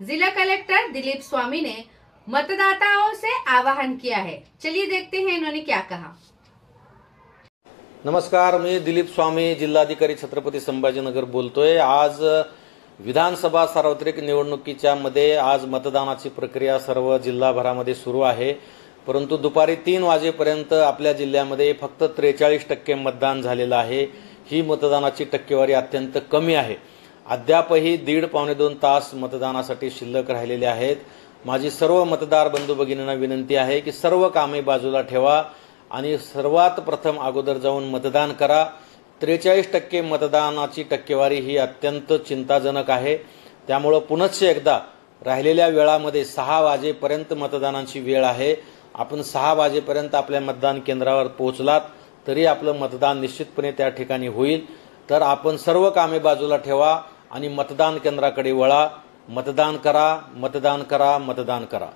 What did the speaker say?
जिला कलेक्टर दिलीप स्वामी ने मतदाताओं से आह्वान किया है। चलिए देखते हैं इन्होंने क्या कहा। नमस्कार, मी दिलीप स्वामी, जिल्हाधिकारी छत्रपती संभाजीनगर बोलतोय। आज विधानसभा सार्वत्रिक निवडणुकीच्या मध्ये आज मतदानाची प्रक्रिया सर्व जिल्हाभरामध्ये सुरू आहे, परंतु दुपारी 3 वाजेपर्यंत आपल्या जिल्ह्यामध्ये फक्त 43% मतदान झालेलं आहे। ही मतदानाची टक्केवारी अत्यंत कमी आहे। अद्यापही 1.5-2 तास मतदानासाठी शिल्लक राहिलेले आहेत। माझी सर्व मतदार बंधू भगिनींना विनंती आहे की सर्व कामे बाजूला ठेवा आणि सर्वात प्रथम अगोदर जाऊन मतदान करा। 43% मतदानाची टक्केवारी ही अत्यंत चिंताजनक आहे। त्यामुळे पुनश्च एकदा राहिलेल्या वेळामध्ये 6 वाजेपर्यंत मतदानाची वेळ आहे। आपण 6 वाजेपर्यंत आपल्या मतदान केंद्रावर पोहोचलात तरी आपलं मतदान निश्चितपणे त्या ठिकाणी होईल। तर आपण सर्व कामे बाजूला ठेवा आणि मतदान केंद्राकडे वळा। मतदान करा, मतदान करा, मतदान करा।